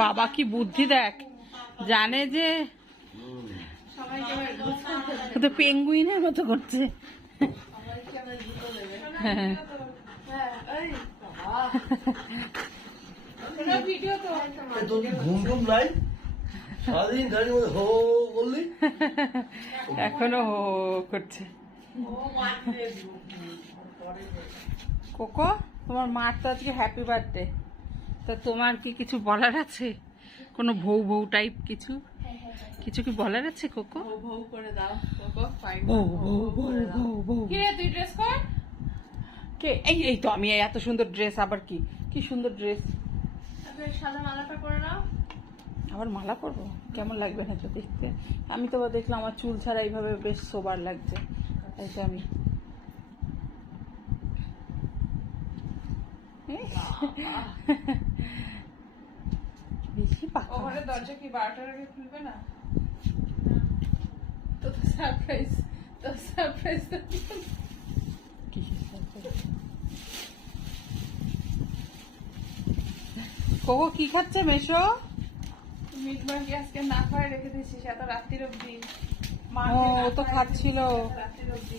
বাবা কি বুদ্ধি দেখ, জানে যে তো পেঙ্গুইনের মতো করছে। হ্যাঁ এখনো হো করছে। কোকো, তোমার মার তো আজকে হ্যাপি বার্থডে, তা তোমার কি কিছু বলার আছে? কোনো ভৌ ভৌ টাইপ কিছু কিছু কি বলার আছে কোকো? ভৌ করে দাও কোকো, ভৌ ভৌ ভৌ ভৌ ভৌ। কি রে তুই ড্রেস কর। কে? এই এই তো আমি, এত সুন্দর ড্রেস, আবার কি কি সুন্দর ড্রেস। সাদা মালাটা করে নাও। আবার মালা পরবো? কেমন লাগবে না তো দেখতে? আমি তো আবার দেখলাম আমার চুল ছাড়া এইভাবে বেশ সোবার লাগছে, তাই তো আমি বেশি পাকা। ওখানে দরজা কি 12টার আগে খুলবে না? তো সারপ্রাইজ, তো সারপ্রাইজ। কোকো কি খাচ্ছে মেশো? মিট মাখি আজকে না খাওয়াই রেখে দিয়েছিস এত রাত্রির অব্দি। ও তো খাচ্ছিল। রাত্রির অব্দি।